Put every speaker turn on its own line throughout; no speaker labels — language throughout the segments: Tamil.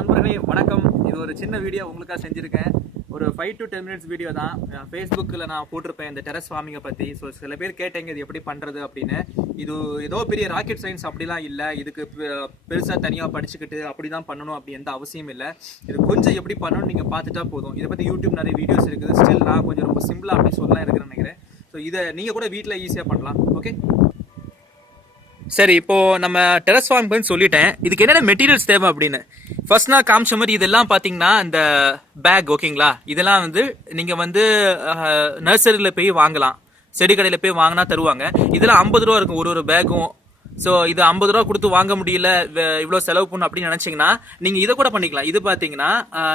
நண்பர்களே வணக்கம். இது ஒரு சின்ன வீடியோ உங்களுக்காக செஞ்சுருக்கேன். ஒரு five to ten minutes video தான். ஃபேஸ்புக்கில் நான் போட்டிருப்பேன் இந்த டெரஸ் ஃபார்மிங்கை பற்றி ஸோ சில பேர் கேட்டேங்க இது எப்படி பண்ணுறது அப்படின்னு. இது ஏதோ பெரிய ராக்கெட் சயின்ஸ் அப்படிலாம் இல்லை. இதுக்கு பெருசாக தனியாக படிச்சுக்கிட்டு அப்படி தான் பண்ணணும் அப்படி எந்த அவசியம் இல்லை. இது கொஞ்சம் எப்படி பண்ணணும் நீங்கள் பார்த்துட்டா போதும். இதை பற்றி யூடியூப் நிறைய வீடியோஸ் இருக்குது. ஸ்டில் நான் கொஞ்சம் ரொம்ப சிம்பிளாக அப்படி சொல்லலாம் இருக்கிறேன் நினைக்கிறேன். ஸோ இதை நீங்கள் கூட வீட்டில் ஈஸியாக பண்ணலாம். ஓகே சரி இப்போ நம்ம டெரஸ் ஃபார்ம் பண்ணி சொல்லிட்டேன். இதுக்கு என்னென்ன மெட்டீரியல்ஸ் தேவை அப்படின்னு? ஃபர்ஸ்ட் நான் காமிச்ச மாதிரி இதெல்லாம் பார்த்தீங்கன்னா இந்த பேக் ஓகேங்களா இதெல்லாம் வந்து நீங்கள் வந்து நர்சரியில் போய் வாங்கலாம். செடி கடையில் போய் வாங்கினா தருவாங்க. இதெல்லாம் ஐம்பது ரூபா இருக்கும். ஒரு ஒரு பேக்கும் ஸோ இது ஐம்பது ரூபா கொடுத்து வாங்க முடியல இவ்வளோ செலவு பண்ணணும் அப்படின்னு நினச்சிங்கன்னா நீங்கள் இதை கூட பண்ணிக்கலாம். இது பார்த்தீங்கன்னா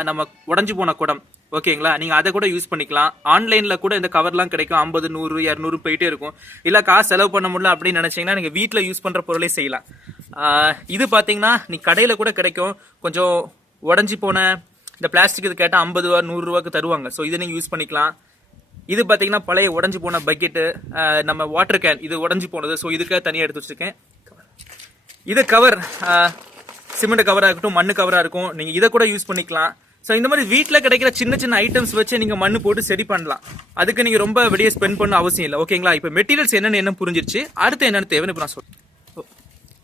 நம்ம உடஞ்சி போன குடம். ஓகேங்களா? நீங்கள் அதை கூட யூஸ் பண்ணிக்கலாம். ஆன்லைனில் கூட இந்த கவர்லாம் கிடைக்கும். ஐம்பது நூறு இரநூறு போயிட்டே இருக்கும். இல்லை காசு செலவு பண்ண முடியல அப்படின்னு நினச்சிங்கன்னா நீங்கள் வீட்டில் யூஸ் பண்ணுற பொருளே செய்யலாம். இது பார்த்தீங்கன்னா நீ கடையில் கூட கிடைக்கும். கொஞ்சம் உடஞ்சி போன இந்த பிளாஸ்டிக் இது கேட்டால் ஐம்பது ரூபா நூறுரூவாக்கு தருவாங்க. ஸோ இதை நீங்கள் யூஸ் பண்ணிக்கலாம். இது பார்த்தீங்கன்னா பழைய உடஞ்சி போன பக்கெட்டு நம்ம வாட்டர் கேன் இது உடஞ்சி போனது. ஸோ இதுக்காக தனியாக எடுத்து வச்சுருக்கேன். இது கவர் சிமெண்ட் கவராக இருக்கட்டும் மண் கவராக இருக்கும். நீங்கள் இதை கூட யூஸ் பண்ணிக்கலாம். ஸோ இந்த மாதிரி வீட்டில் கிடைக்கிற சின்ன சின்ன ஐட்டம்ஸ் வச்சு நீங்கள் மண் போட்டு சரி பண்ணலாம். அதுக்கு நீங்கள் ரொம்ப வெளியே ஸ்பெண்ட் பண்ண அவசியம் இல்லை. ஓகேங்களா இப்போ மெட்டீரியல்ஸ் என்னென்னு என்ன புரிஞ்சிருச்சு. அடுத்து என்னென்னு தேவைன்னு இப்போ நான் சொல்கிறேன்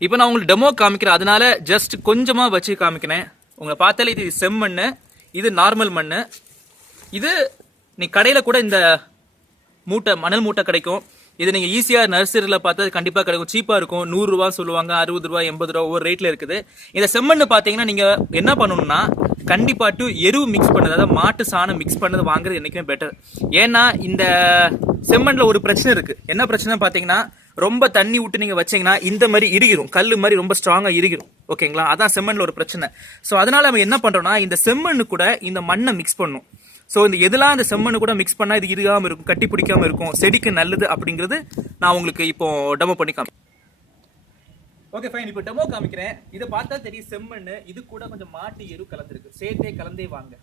இப்போ நான் உங்களுக்கு டெமோ காமிக்கிறேன். அதனால ஜஸ்ட் கொஞ்சமாக வச்சு காமிக்கிறேன். உங்களை பார்த்தாலே இது செம்மண் இது நார்மல் மண் இது நீ கடையில் கூட இந்த மூட்டை மணல் மூட்டை கிடைக்கும். இது நீங்கள் ஈஸியாக நர்சரியில் பார்த்தா கண்டிப்பாக கிடைக்கும். சீப்பாக இருக்கும். நூறுரூவா சொல்லுவாங்க அறுபது ரூபா எண்பது ரூபா ஒவ்வொரு ரேட்டில் இருக்குது. இந்த செம்மண்ணு பார்த்தீங்கன்னா நீங்கள் என்ன பண்ணணும்னா கண்டிப்பாக டு எரு மிக்ஸ் பண்ணது அதாவது மாட்டு சாணம் மிக்ஸ் பண்ணது வாங்குறது என்றைக்குமே பெட்டர் ஏன்னா இந்த செம்மண்ணில் ஒரு பிரச்சனை இருக்குது என்ன பிரச்சனை பார்த்தீங்கன்னா ரொம்ப தண்ணி விட்டு நீங்கள் வச்சிங்கன்னா இந்த மாதிரி இறுகிரும். கல் மாதிரி ரொம்ப ஸ்ட்ராங்காக இறுகிரும். ஓகேங்களா அதான் செம்மண்ணில் ஒரு பிரச்சனை. ஸோ அதனால் நம்ம என்ன பண்ணுறோம்னா இந்த செம்மண்ணு கூட இந்த மண்ணை மிக்ஸ் பண்ணும். ஸோ இந்த எதெல்லாம் இந்த செம்மண்ணு கூட மிக்ஸ் பண்ணால் இது இருகாம இருக்கும் கட்டி பிடிக்காமல் இருக்கும் செடிக்கு நல்லது அப்படிங்கிறது நான் உங்களுக்கு இப்போ டெமோ பண்ணி காமி ஓகே ஃபைன் இப்போ டெமோ காமிக்கிறேன். இதை பார்த்தா தெரியும் செம்மண் இது கூட கொஞ்சம் மாட்டு எரு கலந்துருக்கு. சேர்த்தே கலந்தே வாங்க.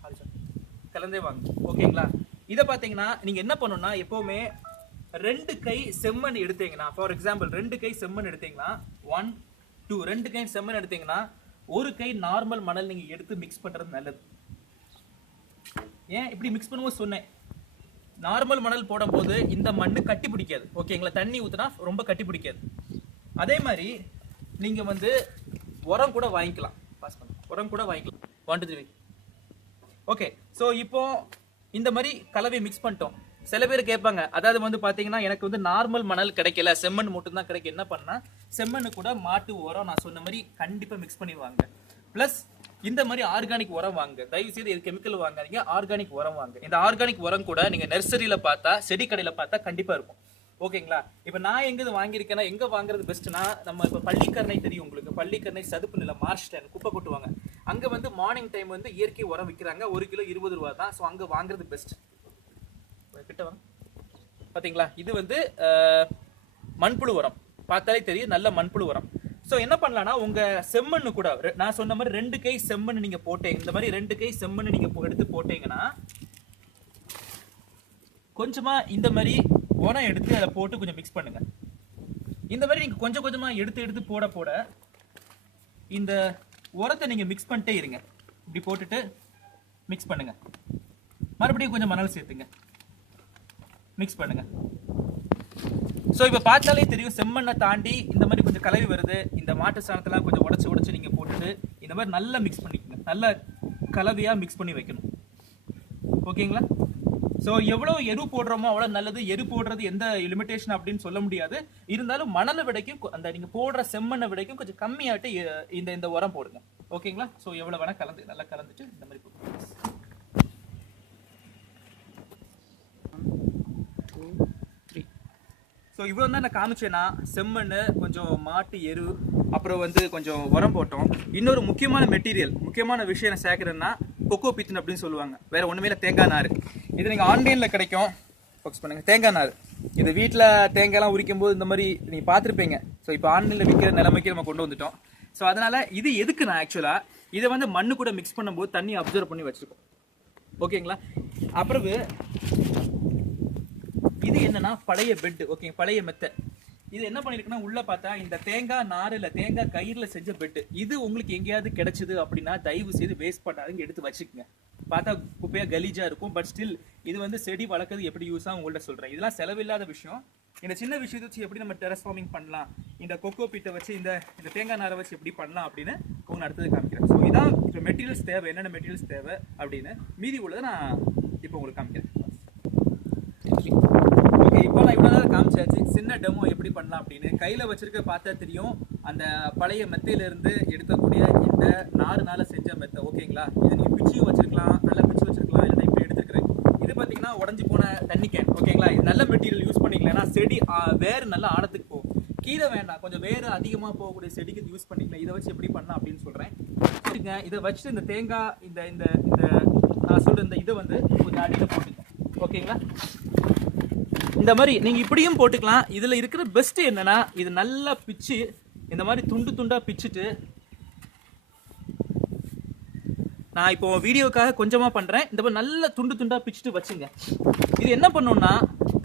கலந்தே வாங்க. ஓகேங்களா இதை பார்த்தீங்கன்னா நீங்கள் என்ன பண்ணணும்னா எப்போவுமே ரெண்டு கை செம்மண் எடுத்தீங்கன்னா ஃபார் எக்ஸாம்பிள் ரெண்டு கை செம்மண் எடுத்தீங்கன்னா ஒன் டூ ரெண்டு கை செம்மண் எடுத்தீங்கன்னா ஒரு கை நார்மல் மணல் நீங்கள் எடுத்து மிக்ஸ் பண்ணுறது நல்லது. ஏன் இப்படி மிக்ஸ் பண்ணும்போது சொன்னேன். நார்மல் மணல் போடும்போது இந்த மண் கட்டி பிடிக்காது. ஓகேங்களா தண்ணி ஊற்றினா ரொம்ப கட்டி பிடிக்காது. அதே மாதிரி நீங்கள் வந்து உரம் கூட வாங்கிக்கலாம். பாஸ் பண்ணு. உரம் கூட வாங்கிக்கலாம். One two three okay so இப்போ இந்த மாதிரி கலவை மிக்ஸ் பண்ணிட்டோம். சில பேர் கேட்பாங்க அதாவது வந்து பார்த்தீங்கன்னா எனக்கு வந்து நார்மல் மணல் கிடைக்கல செம்மண் மட்டும்தான் கிடைக்கும் என்ன பண்ணால் செம்மண்ணு கூட மாட்டு உரம் நான் சொன்ன மாதிரி கண்டிப்பாக மிக்ஸ் பண்ணிடுவாங்க. ப்ளஸ் இந்த மாதிரி ஆர்கானிக் உரம் வாங்க. தயவு செய்து இது கெமிக்கல் வாங்காதீங்க. ஆர்கானிக் உரம் வாங்க. இந்த ஆர்கானிக் உரம் கூட நீங்க நர்சரியில பார்த்தா செடி கடையில பார்த்தா கண்டிப்பா இருக்கும். ஓகேங்களா இப்போ நான் எங்க இது வாங்கியிருக்கேன்னா எங்க வாங்குறது பெஸ்ட்னா நம்ம இப்போ பள்ளிக்கரணை தெரியும் உங்களுக்கு. பள்ளிக்கரணை சதுப்பு நிலம் மார்ஷ் குப்பை கொட்டுவாங்க அங்க வந்து மார்னிங் டைம் வந்து இயற்கை உரம் விற்கிறாங்க ஒரு கிலோ இருபது ரூபா தான். ஸோ அங்க வாங்குறது பெஸ்ட் கிட்ட வாங்க. பாத்தீங்களா? இது வந்து மண்புழு உரம். பார்த்தாலே தெரியும். நல்ல மண்புழு உரம். ஸோ என்ன பண்ணலாம்னா உங்க செம்மண்ணு கூட நான் சொன்ன மாதிரி ரெண்டு கை செம்மண்ணு நீங்க போட்டீங்க இந்த மாதிரி ரெண்டு கை செம்மண்ணு நீங்க எடுத்து போட்டீங்கன்னா கொஞ்சமா இந்த மாதிரி உரம் எடுத்து அதை போட்டு கொஞ்சம் மிக்ஸ் பண்ணுங்க. இந்த மாதிரி நீங்க கொஞ்சம் கொஞ்சமா எடுத்து எடுத்து போட போட இந்த உரத்தை நீங்க மிக்ஸ் பண்ணிட்டே இருங்க. இப்படி போட்டுட்டு மிக்ஸ் பண்ணுங்க. மறுபடியும் கொஞ்சம் மணல் சேர்த்துங்க. மிக்ஸ் பண்ணுங்க. ஸோ இப்போ பார்த்தாலே தெரியும் செம்மண்ணை தாண்டி இந்த மாதிரி கொஞ்சம் கலவி வருது இந்த மாட்டு சாணத்தெல்லாம் கொஞ்சம் உடச்சி உடச்சி நீங்கள் போட்டுட்டு இந்த மாதிரி நல்லா மிக்ஸ் பண்ணிக்கோங்க. நல்ல கலவையாக மிக்ஸ் பண்ணி வைக்கணும். ஓகேங்களா? ஸோ எவ்வளோ எரு போடுறோமோ அவ்வளோ நல்லது. எரு போடுறது எந்த லிமிடேஷன் அப்படின்னு சொல்ல முடியாது. இருந்தாலும் மணலை விடைக்கும் அந்த நீங்கள் போடுற செம்மண்ணை விடைக்கும் கொஞ்சம் கம்மியாட்டு இந்த இந்த உரம் போடுங்க. ஓகேங்களா? ஸோ எவ்வளோ வேணால் கலந்து நல்லா கலந்துட்டு இந்த மாதிரி போடுங்க ஸோ இவ்வளோ தான் நான் காமிச்சேன்னா செம்மண் கொஞ்சம் மாட்டு எரு அப்புறம் வந்து கொஞ்சம் உரம் போட்டோம். இன்னொரு முக்கியமான மெட்டீரியல் முக்கியமான விஷயம் நான் சேர்க்குறேன்னா கொக்கோ பித்தன் அப்படின்னு சொல்லுவாங்க. வேற ஒன்றுமே இல்லை தேங்காய் நார் இது நீங்கள் ஆன்லைனில் கிடைக்கும். ஃபோக்கஸ் பண்ணுங்க. தேங்காய் நார் இது வீட்டில் தேங்காய்லாம் உரிக்கும் போது இந்த மாதிரி நீங்கள் பார்த்துருப்பீங்க. ஸோ இப்போ ஆன்லைனில் விற்கிற நிலைமைக்கு நம்ம கொண்டு வந்துட்டோம். ஸோ அதனால் இது எதுக்கு நான் ஆக்சுவலாக இதை வந்து மண்ணு கூட மிக்ஸ் பண்ணும்போது தண்ணி அப்சர்வ் பண்ணி வச்சுருக்கோம். ஓகேங்களா அப்புறம் இது என்னன்னா பழைய பெட் ஓகே பழைய மெத்தை இது என்ன பண்ணிருக்குன்னா உள்ள பார்த்தா இந்த தேங்காய் நாரில் தேங்காய் கயிறுல செஞ்ச பெட்டு இது உங்களுக்கு எங்கேயாவது கிடைச்சது அப்படின்னா தயவு செய்து வேஸ்ட் பண்ணாதீங்க எடுத்து வச்சுக்கோங்க. பார்த்தா குப்பையா கலீஜா இருக்கும் பட் ஸ்டில் இது வந்து செடி வளர்க்குறது எப்படி யூஸ் ஆகும் உங்கள்ட்ட சொல்றேன். இதெல்லாம் செலவில்லாத விஷயம். இந்த சின்ன விஷயத்தை வச்சு எப்படி நம்ம டெரஸ் ஃபார்மிங் பண்ணலாம்? இந்த கொக்கோ பீட்டை வச்சு இந்த இந்த தேங்காய் நாரை வச்சு எப்படி பண்ணலாம் அப்படின்னு உங்களுக்கு அடுத்தது காமிக்கிறேன். ஸோ இதான் இப்போ மெட்டீரியல்ஸ் தேவை. என்னென்ன மெட்டீரியல்ஸ் தேவை அப்படின்னு மீதி உள்ளதை நான் இப்போ உங்களுக்கு காமிக்கிறேன். ஓகே இப்போ நான் இவ்வளோ நேரம் காமிச்சாச்சு. சின்ன டெமோ எப்படி பண்ணலாம் அப்படின்னு. கையில் வச்சுருக்க பார்த்தா தெரியும். அந்த பழைய மெத்தையிலேருந்து எடுக்கக்கூடிய இந்த நாறு நாளில் செஞ்ச மெத்தை. ஓகேங்களா? இது நீங்கள் பிச்சியும் வச்சுருக்கலாம். நல்ல பிச்சு வச்சிருக்கலாம். இல்லை இப்போ எடுத்துருக்கிறேன். இது பார்த்தீங்கன்னா உடஞ்சி போன தண்ணி கேன் ஓகேங்களா? இது நல்ல மெட்டீரியல் யூஸ் பண்ணிக்கலன்னா செடி வேறு வேர் நல்ல ஆழத்துக்கு போகும். கீரை வேண்டாம். கொஞ்சம் வேறு அதிகமாக போகக்கூடிய செடிக்கு இது யூஸ் பண்ணிக்கலாம். இதை வச்சு எப்படி பண்ணலாம் அப்படின்னு சொல்கிறேன் சரிங்க இதை வச்சுட்டு இந்த தேங்காய் இந்த இந்த இந்த நான் சொல்கிற இந்த இதை வந்து கொஞ்சம் அடியில் போட்டுங்க ஓகேங்களா? இந்த மாதிரி நீங்கள் இப்படியும் போட்டுக்கலாம். இதில் இருக்கிற பெஸ்ட்டு என்னென்னா இது நல்லா பிச்சு இந்த மாதிரி துண்டு துண்டாக பிச்சுட்டு நான் இப்போ வீடியோக்காக கொஞ்சமாக பண்ணுறேன் இந்த மாதிரி நல்ல துண்டு துண்டாக பிச்சுட்டு வச்சுங்க. இது என்ன பண்ணோன்னா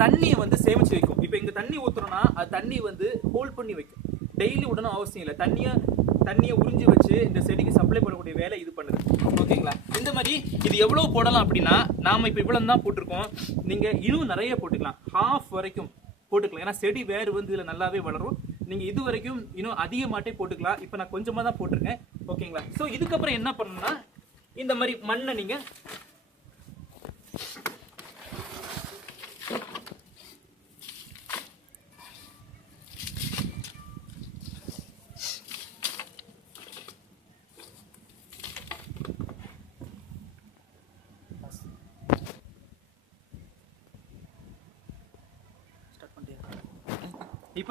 தண்ணியை வந்து சேமித்து வைக்கும். இப்போ இங்கே தண்ணி ஊற்றுறோன்னா அது தண்ணி வந்து ஹோல்ட் பண்ணி வைக்கும். டெய்லி விடணும் அவசியம் இல்லை. தண்ணியை தண்ணியை உறிஞ்சி வச்சு இந்த செடிக்கு சப்ளை பண்ணக்கூடிய வேலை இது பண்ணுது. ஓகேங்களா? இந்த மாதிரி இது எவ்வளவு போடலாம் அப்படின்னா நாம இப்போ இவ்வளவு தான் போட்டிருக்கோம். நீங்க இன்னும் நிறைய போட்டுக்கலாம். ஹாஃப் வரைக்கும் போட்டுக்கலாம். ஏன்னா செடி வேறு வந்து இதுல நல்லாவே வளரும். நீங்க இது வரைக்கும் இன்னும் அதிகமாட்டே போட்டுக்கலாம். இப்போ நான் கொஞ்சமா தான் போட்டிருக்கேன். ஓகேங்களா? ஸோ இதுக்கப்புறம் என்ன பண்ணணும்னா இந்த மாதிரி மண்ணை நீங்க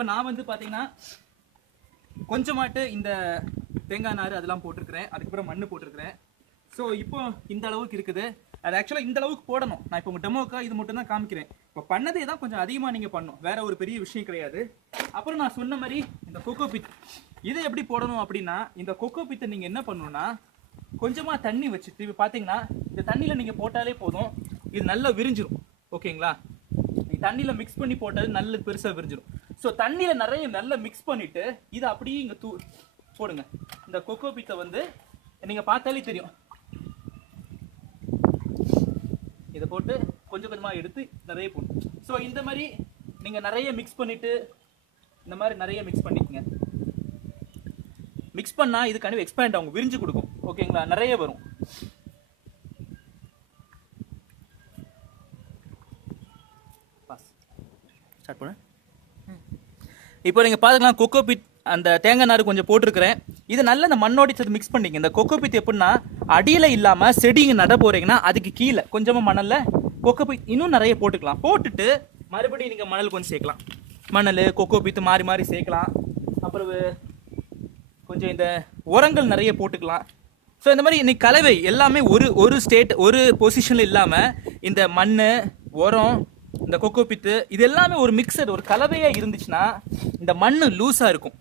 இப்போ நான் வந்து பாத்தீங்கன்னா கொஞ்சமாட்டு இந்த தேங்காய் நார் அதெல்லாம் போட்டிருக்கிறேன். அதுக்கப்புறம் மண்ணு போட்டிருக்கிறேன். ஸோ இப்போ இந்த அளவுக்கு இருக்குது. அது ஆக்சுவலாக இந்த அளவுக்கு போடணும். நான் இப்போ உங்கள் டெமோக்கா இது மட்டும் தான் காமிக்கிறேன். இப்போ பண்ணதே தான் கொஞ்சம் அதிகமாக நீங்கள் பண்ணணும். வேற ஒரு பெரிய விஷயம் கிடையாது. அப்புறம் நான் சொன்ன மாதிரி இந்த கொக்கோ பித் இதை எப்படி போடணும் அப்படின்னா இந்த கொக்கோ பித்தை நீங்கள் என்ன பண்ணணும்னா கொஞ்சமாக தண்ணி வச்சுட்டு இப்போ பார்த்தீங்கன்னா இந்த தண்ணியில் நீங்கள் போட்டாலே போதும். இது நல்லா விரிஞ்சிடும் ஓகேங்களா? நீ தண்ணியில் மிக்ஸ் பண்ணி போட்டாலே நல்ல பெருசாக விரிஞ்சிடும் ஸோ தண்ணியில் நிறைய நல்லா மிக்ஸ் பண்ணிவிட்டு இதை அப்படியே இங்கே தூ போடுங்க. இந்த கொக்கோ பீத்தை வந்து நீங்கள் பார்த்தாலே தெரியும். இதை போட்டு கொஞ்சம் கொஞ்சமாக எடுத்து நிறைய போடணும் ஸோ இந்த மாதிரி நீங்கள் நிறைய மிக்ஸ் பண்ணிவிட்டு இந்த மாதிரி நிறைய மிக்ஸ் பண்ணிக்கோங்க. மிக்ஸ் பண்ணால் இது கண்டிப்பாக எக்ஸ்பேண்ட் ஆகும். விரிஞ்சு கொடுக்கும். ஓகேங்களா நிறைய வரும் ஸ்டார்ட் பண்ண இப்போ நீங்கள் பார்த்துக்கலாம் கொக்கோ பிட் அந்த தேங்காய் நார் கொஞ்சம் போட்டிருக்கிறேன். இது நல்லா இந்த மண்ணோடி சேர்த்து மிக்ஸ் பண்ணிங்க. இந்த கொக்கோ பித் எப்படின்னா அடியில் இல்லாமல் செடிங்க நட போகிறீங்கன்னா அதுக்கு கீழே கொஞ்சமாக மணலில் கொக்கோ பித் இன்னும் நிறைய போட்டுக்கலாம். போட்டுட்டு மறுபடியும் நீங்கள் மணல் கொஞ்சம் சேர்க்கலாம். மணல் கொக்கோ பித்து மாறி மாறி சேர்க்கலாம். அப்புறம் கொஞ்சம் இந்த உரங்கள் நிறைய போட்டுக்கலாம். ஸோ இந்த மாதிரி இன்னைக்கு கலவை எல்லாமே ஒரு ஒரு ஸ்டேட் ஒரு பொசிஷனில் இல்லாமல் இந்த மண் உரம் இந்த கொக்கோ பித்து இது எல்லாமே ஒரு மிக்சர் ஒரு கலவையாக இருந்துச்சுன்னா இந்த மண் லூஸாக இருக்கும்.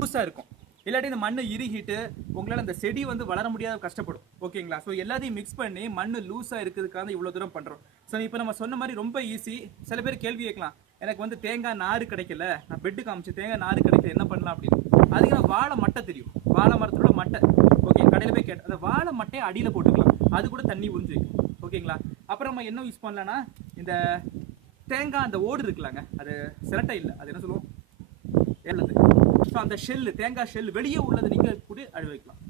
லூஸாக இருக்கும். இல்லாட்டி இந்த மண்ணை இறுகிட்டு உங்களால் அந்த செடி வந்து வளர முடியாத கஷ்டப்படும். ஓகேங்களா ஸோ எல்லாத்தையும் மிக்ஸ் பண்ணி மண் லூஸாக இருக்கிறதுக்காக இவ்வளோ தூரம் பண்ணுறோம் ஸோ இப்போ நம்ம சொன்ன மாதிரி ரொம்ப ஈஸி சில பேர் கேள்வி கேட்கலாம். எனக்கு வந்து தேங்காய் நாறு கிடைக்கல. நான் பெட்டு காமிச்சு தேங்காய் நாறு கிடைக்கல. என்ன பண்ணலாம் அப்படின்னு. அதுக்கு நான் வாழை மட்டை தெரியும். வாழை மரத்தோட மட்டை. ஓகே கடையில் போய் கேட்டேன் அந்த வாழை மட்டையை அடியில் போட்டுக்கலாம். அது கூட தண்ணி உறிஞ்சு வைக்கும். ஓகேங்களா அப்புறம் நம்ம என்ன யூஸ் பண்ணலான்னா இந்த தேங்காய் அந்த ஓடு இருக்குல்லங்க அது சிரட்டை இல்லை அது என்ன சொல்லுவோம்? எள்ளது ஸோ அந்த ஷெல்லு தேங்காய் ஷெல் வெளியே உள்ளது நீங்கள் கூட அழி வைக்கலாம்.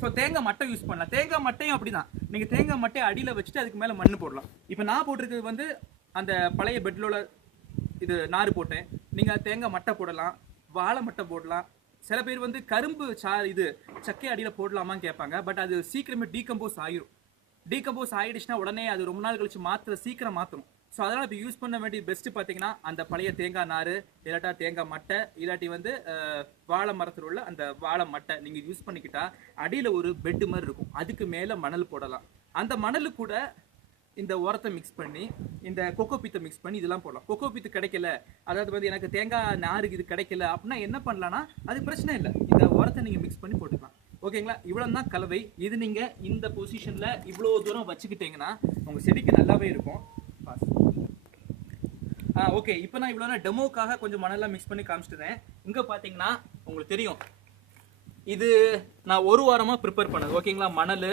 ஸோ தேங்காய் மட்டை யூஸ் பண்ணலாம். தேங்காய் மட்டையும் அப்படிதான். நீங்கள் தேங்காய் மட்டையை அடியில் வச்சுட்டு அதுக்கு மேலே மண் போடலாம். இப்போ நான் போட்டிருக்கிறது வந்து அந்த பழைய பெட்லோட இது நார் போட்டேன். நீங்கள் தேங்காய் மட்டை போடலாம் வாழை மட்டை போடலாம். சில பேர் வந்து கரும்பு சா இது சக்கை அடியில் போடலாமான்னு கேட்பாங்க. பட் அது சீக்கிரமே டீகம்போஸ் ஆகிரும் டீகம்போஸ் ஆயிடுச்சுன்னா உடனே அது ரொம்ப நாள் கழிச்சு மாத்திர சீக்கிரம் மாற்றணும் ஸோ அதனால் இப்போ யூஸ் பண்ண வேண்டிய பெஸ்ட் பார்த்தீங்கன்னா அந்த பழைய தேங்காய் நார் இல்லாட்டா தேங்காய் மட்டை இல்லாட்டி வந்து வாழை மரத்தில் உள்ள அந்த வாழை மட்டை நீங்கள் யூஸ் பண்ணிக்கிட்டா அடியில் ஒரு பெட்டு மாதிரி இருக்கும். அதுக்கு மேலே மணல் போடலாம். அந்த மணலு கூட இந்த உரத்தை மிக்ஸ் பண்ணி இந்த கொக்கோ பீத்தை மிக்ஸ் பண்ணி இதெல்லாம் போடலாம். கொக்கோ பீத்து கிடைக்கல. அதாவது வந்து எனக்கு தேங்காய் நாருக்கு இது கிடைக்கல அப்படின்னா என்ன பண்ணலான்னா அது பிரச்சனை இல்லை. இந்த உரத்தை நீங்கள் மிக்ஸ் பண்ணி போட்டுக்கலாம். ஓகேங்களா? இவ்வளோ தான் கலவை. இது நீங்கள் இந்த பொசிஷனில் இவ்வளோ தூரம் வச்சுக்கிட்டீங்கன்னா உங்கள் செடிக்கு நல்லாவே இருக்கும். பாஸ் ஆ ஓகே இப்போ நான் இவ்வளோ டெமோக்காக கொஞ்சம் மணலாம் மிக்ஸ் பண்ணி காமிச்சிட்டுறேன் இங்கே பார்த்தீங்கன்னா உங்களுக்கு தெரியும். இது நான் ஒரு வாரமாக ப்ரிப்பேர் பண்ணது. ஓகேங்களா? மணல்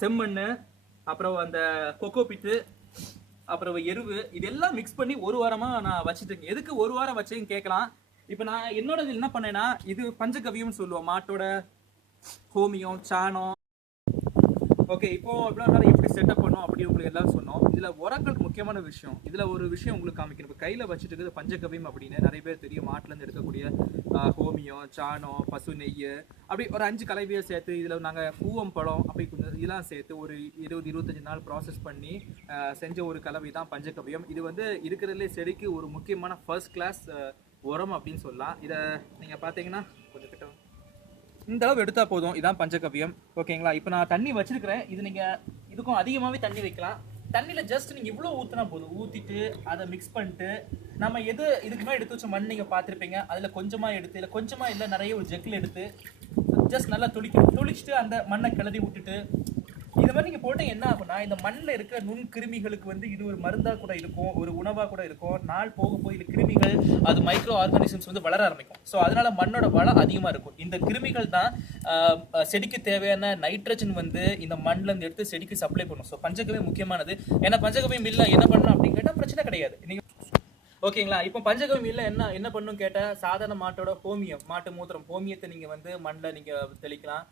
செம்மண் அப்புறம் அந்த கொக்கோ பிட்டு அப்புறம் எருவு இதெல்லாம் மிக்ஸ் பண்ணி ஒரு வாரமாக நான் வச்சுட்டேங்க எதுக்கு ஒரு வாரம் வச்சேன்னு கேட்கலாம். இப்போ நான் என்னோடது என்ன பண்ணேன்னா இது பஞ்சகவியம்னு சொல்லுவோம் மாட்டோட ஹோமியம் சாணம் ஓகே இப்போ இவ்வளோ நேரம் எப்படி செட்டப் பண்ணோம் அப்படி உங்களுக்கு எல்லாம் சொன்னோம். இதில் உரங்கள் முக்கியமான விஷயம். இதில் ஒரு விஷயம் உங்களுக்கு காமிக்கணும் இப்போ கையில் வச்சுட்டு இருக்குது பஞ்சகவியம் அப்படின்னு. நிறைய பேர் தெரியும் மாட்டுலேருந்து எடுக்கக்கூடிய ஹோமியம் சாணம் பசு நெய் அப்படி ஒரு அஞ்சு கலவையை சேர்த்து இதில் நாங்கள் பூவம் பழம் அப்படி கொஞ்சம் இதெல்லாம் சேர்த்து ஒரு இருபது இருபத்தஞ்சு நாள் ப்ராசஸ் பண்ணி செஞ்ச ஒரு கலவை தான் பஞ்சகவியம். இது வந்து இருக்கிறதுலே செடிக்கு ஒரு முக்கியமான ஃபர்ஸ்ட் கிளாஸ் உரம் அப்படின்னு சொல்லலாம். இதை நீங்கள் பார்த்தீங்கன்னா இந்த அளவு எடுத்தா போதும். இதான் பஞ்சகவ்யம் ஓகேங்களா? இப்போ நான் தண்ணி வச்சிருக்கிறேன். இது நீங்க இதுக்கும் அதிகமாகவே தண்ணி வைக்கலாம். தண்ணியில ஜஸ்ட் நீங்க இவ்வளோ ஊத்துனா போதும். ஊத்திட்டு அதை மிக்ஸ் பண்ணிட்டு நம்ம எது இதுக்கு மேலே எடுத்து வச்ச மண் நீங்க பார்த்துருப்பீங்க. அதுல கொஞ்சமா எடுத்து இல்லை கொஞ்சமா இல்லை நிறைய ஒரு ஜெக்கில் எடுத்து ஜஸ்ட் நல்லா துளிக்கணும் துளிச்சுட்டு அந்த மண்ணை கிளறி விட்டுட்டு இது மாதிரி நீங்க போட்டால் என்ன ஆகும்னா இந்த மண்ணில் இருக்க நுண் கிருமிகளுக்கு வந்து இது ஒரு மருந்தா கூட இருக்கும் ஒரு உணவா கூட இருக்கும். நாள் போக போய் இந்த கிருமிகள் அது மைக்ரோ ஆர்கானிசம்ஸ் வந்து வளர ஆரம்பிக்கும். ஸோ அதனால மண்ணோட வளம் அதிகமா இருக்கும். இந்த கிருமிகள் தான் செடிக்கு தேவையான நைட்ரஜன் வந்து இந்த மண்ணிலேருந்து எடுத்து செடிக்கு சப்ளை பண்ணும். ஸோ பஞ்சகவியம் முக்கியமானது. ஏன்னா பஞ்சகவியம் இல்லை என்ன பண்ணலாம் அப்படின்னு கேட்டால் பிரச்சனை கிடையாது. நீங்க ஓகேங்களா இப்போ பஞ்சகவியம் இல்லை என்ன என்ன பண்ணும் கேட்டால் சாதாரண மாட்டோட ஹோமியம் மாட்டு மூத்திரம் ஹோமியத்தை நீங்கள் வந்து மண்ணில் நீங்கள் தெளிக்கலாம்.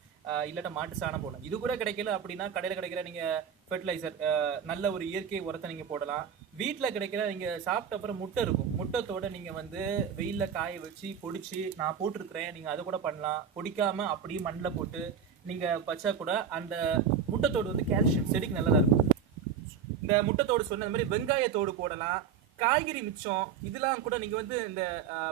இல்லாட்டா மாட்டு சாணம் போடலாம். இது கூட கிடைக்கல அப்படின்னா கடையில் கிடைக்கிற நீங்கள் ஃபெர்டிலைசர் நல்ல ஒரு இயற்கை உரத்தை நீங்கள் போடலாம். வீட்டில் கிடைக்கிற நீங்கள் சாப்பிட்ட அப்புறம் முட்டை இருக்கும். முட்டைத்தோட நீங்கள் வந்து வெயிலில் காய வச்சு பொடிச்சு நான் போட்டிருக்கிறேன் நீங்கள் அதை கூட பண்ணலாம். பொடிக்காமல் அப்படியே மண்ணில் போட்டு நீங்கள் வச்சா கூட அந்த முட்டைத்தோடு வந்து கால்சியம் செடிக்கு நல்லதாக இருக்கும். இந்த முட்டைத்தோடு சொன்ன மாதிரி வெங்காயத்தோடு போடலாம். காய்கறி மிச்சம் இதெல்லாம் கூட நீங்கள் வந்து இந்த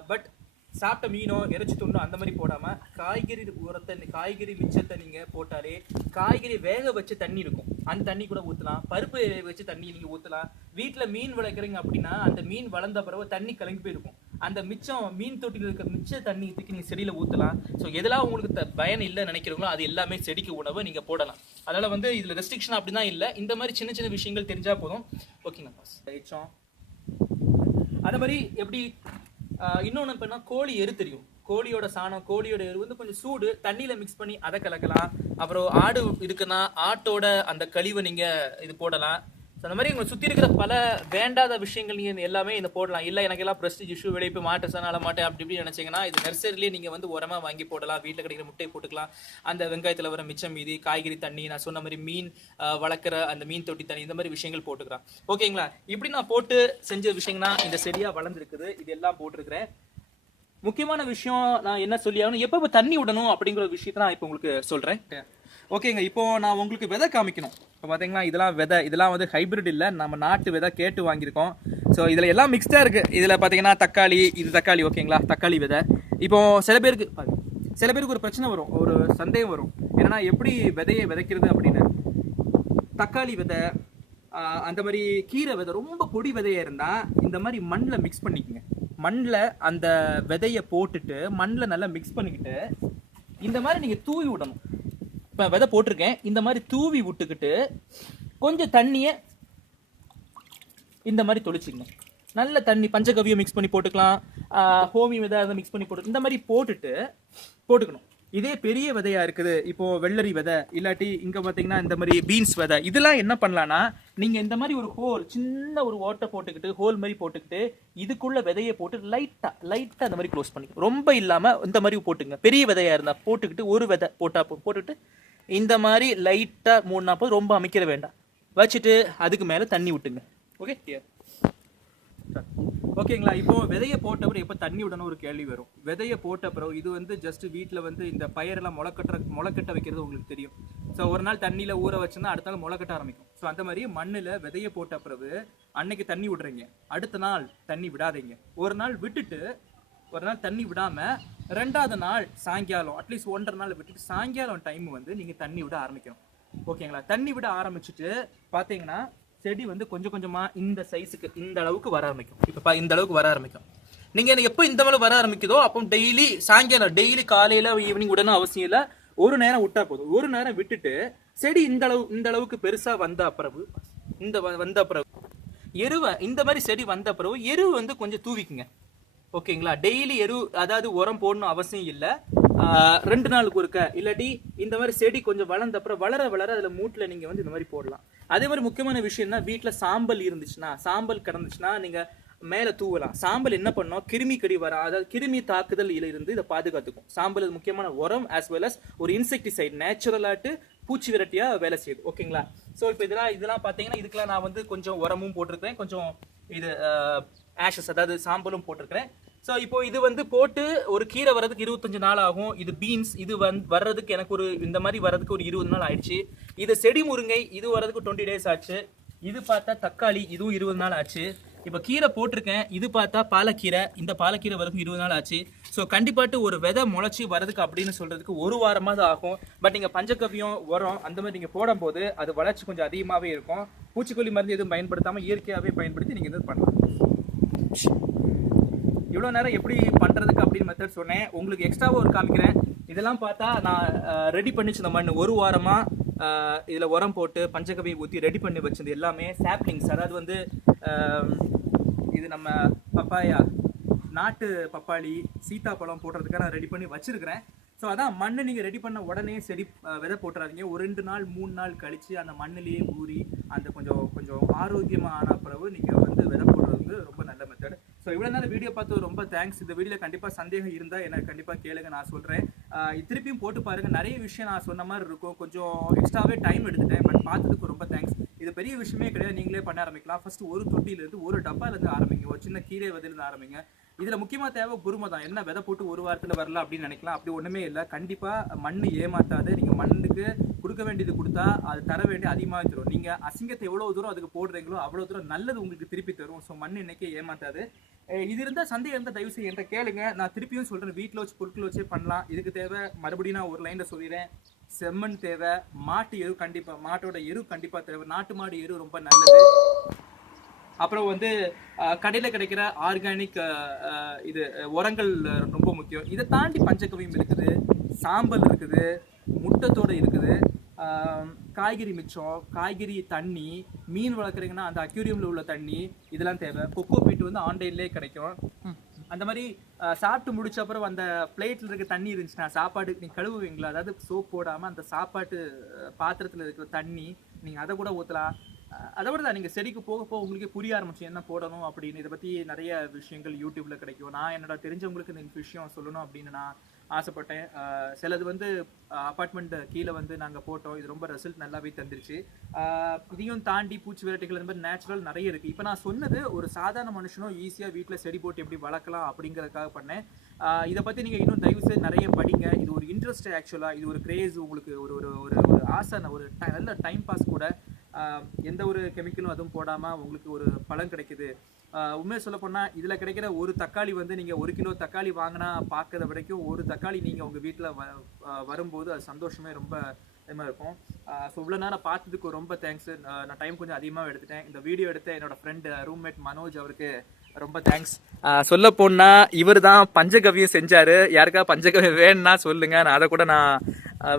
பட் சாப்பிட்ட மீனோ இறைச்சி துண்டோ அந்த மாதிரி போடாம காய்கறி உரத்தை காய்கறி மிச்சத்தை நீங்க போட்டாலே காய்கறி வேக வச்ச தண்ணி இருக்கும். அந்த தண்ணி கூட ஊத்தலாம். பருப்பு வச்சு தண்ணி நீங்க ஊத்தலாம். வீட்டுல மீன் வளர்க்குறீங்க அப்படின்னா அந்த மீன் வளர்ந்த பிறகு தண்ணி கலங்கி போயிருக்கும். அந்த மிச்சம் மீன் தொட்டியில் இருக்க மிச்ச தண்ணி தூக்கி நீங்க செடியில ஊத்தலாம். ஸோ எதெல்லாம் உங்களுக்கு த- பயன் இல்லைன்னு நினைக்கிறீங்களோ அது எல்லாமே செடிக்கு உணவு நீங்க போடலாம். அதனால வந்து இதுல ரெஸ்ட்ரிக்ஷன் அப்படிதான் இல்லை. இந்த மாதிரி சின்ன சின்ன விஷயங்கள் தெரிஞ்சா போதும். ஓகேங்க பாஸ் அதே மாதிரி எப்படி இன்னொன்று இப்போ என்ன கோழி எரு தெரியும். கோழியோட சாணம் கோழியோட எரு வந்து கொஞ்சம் சூடு தண்ணியில் மிக்ஸ் பண்ணி அதை கலக்கலாம். அப்புறம் ஆடு இருக்குன்னா ஆட்டோட அந்த கழிவை நீங்கள் இது போடலாம். ஸோ அந்த மாதிரி உங்களை சுற்றி இருக்கிற பல வேண்டாத விஷயங்கள் நீங்கள் எல்லாமே இந்த போடலாம். இல்லை எனக்கு எல்லாம் ப்ரெஸ்டிஜ் இஷ்யூ வெளியே போய் மாட்டு மாட்டேன் அப்படி இப்படி நினச்சிங்கன்னா இது நர்சரிலேயே நீங்கள் வந்து உரமா வாங்கி போடலாம். வீட்டில் கிடைக்கிற முட்டையை போட்டுக்கலாம். அந்த வெங்காயத்தில் வர மிச்சம் மீதி காய்கறி தண்ணி நான் சொன்ன மாதிரி மீன் வளர்க்குற அந்த மீன் தொட்டி தண்ணி இந்த மாதிரி விஷயங்கள் போட்டுக்கலாம். ஓகேங்களா? இப்படி நான் போட்டு செஞ்ச விஷயங்கள்னா இந்த செடியாக வளர்ந்துருக்குது. இது எல்லாம் போட்டிருக்கிறேன். முக்கியமான விஷயம் நான் என்ன சொல்லி ஆகணும்? எப்போ தண்ணி விடணும் அப்படிங்கிற ஒரு விஷயத்த நான் இப்போ உங்களுக்கு சொல்கிறேன் ஓகேங்க இப்போ நான் உங்களுக்கு விதை காமிக்கணும். இப்போ பார்த்தீங்கன்னா இதெல்லாம் விதை இதெல்லாம் வந்து ஹைபிரிட் இல்லை. நம்ம நாட்டு விதை கேட்டு வாங்கியிருக்கோம். ஸோ இதில் எல்லாம் மிக்ஸ்டாக இருக்குது இதில் பார்த்தீங்கன்னா தக்காளி இது தக்காளி ஓகேங்களா? தக்காளி விதை. இப்போ சில பேருக்கு சில பேருக்கு ஒரு பிரச்சனை வரும் ஒரு சந்தேகம் வரும். என்னன்னா எப்படி விதையை விதைக்கிறது அப்படின்னு. தக்காளி விதை அந்த மாதிரி கீரை விதை ரொம்ப பொடி விதையாக இருந்தால் இந்த மாதிரி மண்ணில் மிக்ஸ் பண்ணிக்கங்க. மண்ணில் அந்த விதையை போட்டுட்டு மண்ணில் நல்லா மிக்ஸ் பண்ணிக்கிட்டு இந்த மாதிரி நீங்க தூவி விடணும். இப்போ விதை போட்டிருக்கேன். இந்த மாதிரி தூவி விட்டுக்கிட்டு கொஞ்சம் தண்ணியை இந்த மாதிரி தொளிச்சிக்கணும். நல்ல தண்ணி பஞ்சகவியம் மிக்ஸ் பண்ணி போட்டுக்கலாம். ஹோமி விதை அதை மிக்ஸ் பண்ணி போட்டு இந்த மாதிரி போட்டுட்டு போட்டுக்கணும். இதே பெரிய விதையா இருக்குது. இப்போ வெள்ளரி விதை இல்லாட்டி இங்க பாத்தீங்கன்னா இந்த மாதிரி பீன்ஸ் விதை. இதெல்லாம் என்ன பண்ணலாம்னா நீங்க இந்த மாதிரி ஒரு ஹோல் சின்ன ஒரு ஓட்டை போட்டுக்கிட்டு ஹோல் மாதிரி போட்டுக்கிட்டு இதுக்குள்ள விதையை போட்டு லைட்டா லைட்டா இந்த மாதிரி க்ளோஸ் பண்ணிக்கணும். ரொம்ப இல்லாம இந்த மாதிரி போட்டுங்க. பெரிய விதையா இருந்தா போட்டுக்கிட்டு ஒரு விதை போட்டா போ- இந்த மாதிரி லைட்டா மூணு நாற்பது ரொம்ப அமைக்கிற வேண்டாம். வச்சுட்டு அதுக்கு மேல தண்ணி விட்டுங்க. ஓகே ஓகேங்களா இப்போ விதைய போட்ட பிறகு எப்போ தண்ணி விடணும் ஒரு கேள்வி வரும். விதைய போட்ட பிறகு இது வந்து ஜஸ்ட் வீட்டில் வந்து இந்த பயிரெல்லாம் முளைக்கட்டுற முளைக்கட்ட வைக்கிறது உங்களுக்கு தெரியும். ஸோ ஒரு நாள் தண்ணியில் ஊற வச்சுன்னா அடுத்த நாள் முளைக்கட்ட ஆரம்பிக்கும். ஸோ அந்த மாதிரி மண்ணில் விதைய போட்ட பிறகு அன்னைக்கு தண்ணி விடுறீங்க. அடுத்த நாள் தண்ணி விடாதீங்க. ஒரு நாள் விட்டுட்டு ஒரு நாள் தண்ணி விடாமல் ரெண்டாவது நாள் சாயங்காலம் அட்லீஸ்ட் ஒன்றரை நாள் விட்டுட்டு சாயங்காலம் டைம் வந்து நீங்கள் தண்ணி விட ஆரம்பிக்கணும். ஓகேங்களா தண்ணி விட ஆரம்பிச்சுட்டு பார்த்தீங்கன்னா செடி வந்து கொஞ்சம் கொஞ்சமாக இந்த சைஸுக்கு இந்த அளவுக்கு வர ஆரம்பிக்கும். இப்போ இந்த அளவுக்கு வர ஆரம்பிக்கும். நீங்கள் எனக்கு எப்போ இந்த அளவு வர ஆரம்பிக்குதோ அப்போ டெய்லி சாயங்காலம் டெய்லி காலையில் ஈவினிங் விடணும் அவசியம் இல்லை. ஒரு நேரம் விட்டா போதும். ஒரு நேரம் விட்டுட்டு செடி இந்த அளவு இந்த அளவுக்கு பெருசாக வந்த பிறகு இந்த வந்த பிறகு எருவை இந்த மாதிரி செடி வந்த பிறகு எருவு வந்து கொஞ்சம் தூவிக்குங்க. ஓகேங்களா? டெய்லி எரு அதாவது உரம் போடணும் அவசியம் இல்லை. ரெண்டு நாளுக்கு ஒருக்க. இல்லாட்டி இந்த மாதிரி செடி கொஞ்சம் வளர்ந்த அப்புறம் வளர வளர அதில் மூட்டில் நீங்கள் வந்து இந்த மாதிரி போடலாம். அதே மாதிரி முக்கியமான விஷயம்னா வீட்டில் சாம்பல் இருந்துச்சுன்னா சாம்பல் கிடந்துச்சுன்னா நீங்கள் மேலே தூவலாம். சாம்பல் என்ன பண்ணோம் கிருமி கடி வர அதாவது கிருமி தாக்குதல் இருந்து இதை பாதுகாத்துக்கும். சாம்பல் முக்கியமான உரம் ஆஸ் வெல் அஸ் ஒரு இன்செக்டிசைட் நேச்சுரலாட்டு பூச்சி விரட்டியாக வேலை செய்யுது. ஓகேங்களா? ஸோ இப்போ இதெல்லாம் இதெல்லாம் பார்த்தீங்கன்னா இதுக்கெல்லாம் நான் வந்து கொஞ்சம் உரமும் போட்டிருக்கேன் கொஞ்சம் இது ஆஷஸ் அதாவது சாம்பலும் போட்டிருக்கிறேன். ஸோ இப்போ இது வந்து போட்டு ஒரு கீரை வர்றதுக்கு இருபத்தஞ்சு நாள் ஆகும். இது பீன்ஸ் இது வந் வர்றதுக்கு எனக்கு ஒரு இந்த மாதிரி வர்றதுக்கு ஒரு இருபது நாள் ஆயிடுச்சு. இது செடி முருங்கை இது வர்றதுக்கு டுவெண்ட்டி டேஸ் ஆச்சு. இது பார்த்தா தக்காளி இதுவும் இருபது நாள் ஆச்சு. இப்போ கீரை போட்டிருக்கேன். இது பார்த்தா பாலக்கீரை இந்த பாலக்கீரை வரைக்கும் இருபது நாள் ஆச்சு. ஸோ கண்டிப்பாட்டு ஒரு விதை முளைச்சி வரதுக்கு அப்படின்னு சொல்கிறதுக்கு ஒரு வாரமாவது ஆகும். பட் நீங்கள் பஞ்சக்கவியம் உரம் அந்த மாதிரி நீங்கள் போடும்போது அது வளர்ச்சி கொஞ்சம் அதிகமாகவே இருக்கும். பூச்சிக்கொல்லி மருந்து எதுவும் பயன்படுத்தாமல் இயற்கையாகவே பயன்படுத்தி நீங்கள் இது பண்ணலாம். இவ்வளோ நேரம் எப்படி பண்ணுறதுக்கு அப்படின்னு மெத்தட் சொன்னேன். உங்களுக்கு எக்ஸ்ட்ராவாக ஒரு காமிக்கிறேன். இதெல்லாம் பார்த்தா நான் ரெடி பண்ணிச்சு இந்த மண். ஒரு வாரமாக இதில் உரம் போட்டு பஞ்சகவி ஊற்றி ரெடி பண்ணி வச்சது எல்லாமே சாப்ளிங்ஸ் அதாவது வந்து இது நம்ம பப்பாயா நாட்டு பப்பாளி சீத்தாப்பழம் போடுறதுக்காக நான் ரெடி பண்ணி வச்சுருக்கிறேன். ஸோ அதான் மண்ணை நீங்கள் ரெடி பண்ண உடனே செடி விதை போட்டுறாதீங்க. ஒரு ரெண்டு நாள் மூணு நாள் கழித்து அந்த மண்ணிலேயே ஊறி அந்த கொஞ்சம் கொஞ்சம் ஆரோக்கியமாக ஆன பிறகு நீங்கள் வந்து விதை போடுறது வந்து ரொம்ப நல்ல மெத்தட் ஸோ இவ்வளோ நேரம் வீடியோ பார்த்து ரொம்ப தேங்க்ஸ் இந்த வீடியோவில் கண்டிப்பாக சந்தேகம் இருந்தால் எனக்கு கண்டிப்பாக கேளுங்க நான் சொல்கிறேன் திருப்பியும் போட்டு பாருங்கள் நிறைய விஷயம் நான் சொன்ன மாதிரி இருக்கும். கொஞ்சம் எக்ஸ்ட்ராவே டைம் எடுத்துட்டேன் பட் பார்த்ததுக்கு ரொம்ப தேங்க்ஸ் இது பெரிய விஷயமே கிடையாது. நீங்களே பண்ண ஆரம்பிக்கலாம். ஃபர்ஸ்ட் ஒரு தொட்டியிலேருந்து ஒரு டப்பாலேருந்து ஆரம்பிங்க. ஒரு சின்ன கீரை விதையிலேருந்து ஆரம்பிங்க. இதில் முக்கியமாக தேவை பொறுமை தான். என்ன விதை போட்டு ஒரு வாரத்தில் வரல அப்படின்னு நினைக்கலாம். அப்படி ஒன்றுமே இல்லை. கண்டிப்பாக மண் ஏமாத்தாது நீங்கள் மண்ணுக்கு கொடுக்க வேண்டியது கொடுத்தா அது தர வேண்டிய அதிகமாக தரும் நீங்கள் அசிங்கத்தை எவ்வளோ தூரம் அதுக்கு போடுறீங்களோ அவ்வளோ தூரம் நல்லது உங்களுக்கு திருப்பி தரும். ஸோ மண் இன்றைக்கி ஏமாத்தாது. இது இருந்தால் சந்தேகம் இருந்தால் தயவு செய்ய என்கிட்ட கேளுங்க. நான் திருப்பியும் சொல்கிறேன் வீட்டில் வச்சு பொருட்கள் வச்சே பண்ணலாம். இதுக்கு தேவை மறுபடியும் நான் ஒரு லைனில் சொல்லிடுறேன். செம்மண் தேவை மாட்டு எரு கண்டிப்பாக மாட்டோட எரு கண்டிப்பாக தேவை. நாட்டு மாடு எரு ரொம்ப நல்லது. அப்புறம் வந்து கடையில் கிடைக்கிற ஆர்கானிக் இது உரங்கள் ரொம்ப முக்கியம். இதை தாண்டி பஞ்சக்கவியம் இருக்குது சாம்பல் இருக்குது முட்டத்தோடு இருக்குது. காய்கறி மிச்சம் காய்கறி தண்ணி மீன் வளர்க்குறீங்கன்னா அந்த அக்யூரியமில் உள்ள தண்ணி இதெல்லாம் தேவை. கொக்கோ பீட் வந்து ஆன்லைன்லேயே கிடைக்கும். அந்த மாதிரி சாப்பிட்டு முடிச்ச அப்புறம் அந்த பிளேட்டில் இருக்க தண்ணி இருந்துச்சுன்னா சாப்பாடு நீங்கள் கழுவுவீங்களா? அதாவது சோப் போடாமல் அந்த சாப்பாட்டு பாத்திரத்தில் இருக்கிற தண்ணி நீங்கள் அதை கூட ஊற்றலாம் அதை விட தான் நீங்கள் செடிக்கு போக போக உங்களுக்கே புரிய ஆரம்பிச்சு என்ன போடணும் அப்படின்னு இதை பற்றி நிறைய விஷயங்கள் யூடியூப்ல கிடைக்கும். நான் என்னோட தெரிஞ்சவங்களுக்கு இந்த விஷயம் சொல்லணும் அப்படின்னு ஆசைப்பட்டேன். சிலது வந்து அப்பார்ட்மெண்ட் கீழே வந்து நாங்கள் போட்டோம். இது ரொம்ப ரிசல்ட் நல்லாவே தந்துருச்சு. இதையும் தாண்டி பூச்சி வெரைட்டிகள் இந்த மாதிரி நேச்சுரல் நிறைய இருக்குது இப்போ நான் சொன்னது ஒரு சாதாரண மனுஷனும் ஈஸியாக வீட்டில் செடி போட்டு எப்படி வளர்க்கலாம் அப்படிங்கிறதுக்காக பண்ணேன். இதை பற்றி நீங்கள் இன்னும் தயவு செய்து நிறைய படிங்க. இது ஒரு இன்ட்ரெஸ்ட் ஆக்சுவலாக இது ஒரு கிரேஸ் உங்களுக்கு ஒரு ஒரு ஒரு ஒரு ஆசை ஒரு நல்ல டைம் பாஸ் கூட எந்த ஒரு கெமிக்கலும் அதுவும் போடாமல் உங்களுக்கு ஒரு பலன் கிடைக்குது. உண்மையை சொல்ல போனால் இதில் கிடைக்கிற ஒரு தக்காளி வந்து நீங்கள் ஒரு கிலோ தக்காளி வாங்கினா பார்க்கறத வரைக்கும் ஒரு தக்காளி நீங்கள் உங்கள் வீட்டில் வ வரும்போது அது சந்தோஷமே ரொம்ப இதமாக இருக்கும். ஸோ இவ்வளோ நேரம் பார்த்ததுக்கு ரொம்ப தேங்க்ஸ் நான் டைம் கொஞ்சம் அதிகமாக எடுத்துட்டேன். இந்த வீடியோ எடுத்த என்னோட ஃப்ரெண்டு ரூம்மேட் மனோஜ் அவருக்கு ரொம்ப தேங்க்ஸ் சொல்ல போனால் இவர் தான் பஞ்சகவியம் செஞ்சார். யாருக்கா பஞ்சகவியம் வேணும்னா சொல்லுங்கள் நான் அதை கூட நான்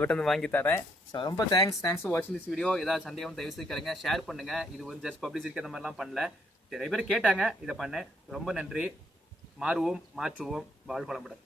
விட்டு வந்து வாங்கி தரேன். ஸோ ரொம்ப தேங்க்ஸ் தேங்க்ஸ் ஃபார் வாட்சிங் திஸ் வீடியோ ஏதாவது சந்தேகம் தயவு செய்து கேளுங்க. ஷேர் பண்ணுங்க. இது வந்து ஜஸ்ட் பப்ளிசிட்டி அந்த மாதிரிலாம் பண்ணல. நிறைய பேர் கேட்டாங்க இதை பண்ண. ரொம்ப நன்றி. மாறுவோம் மாற்றுவோம். வாழ்வளமுடன்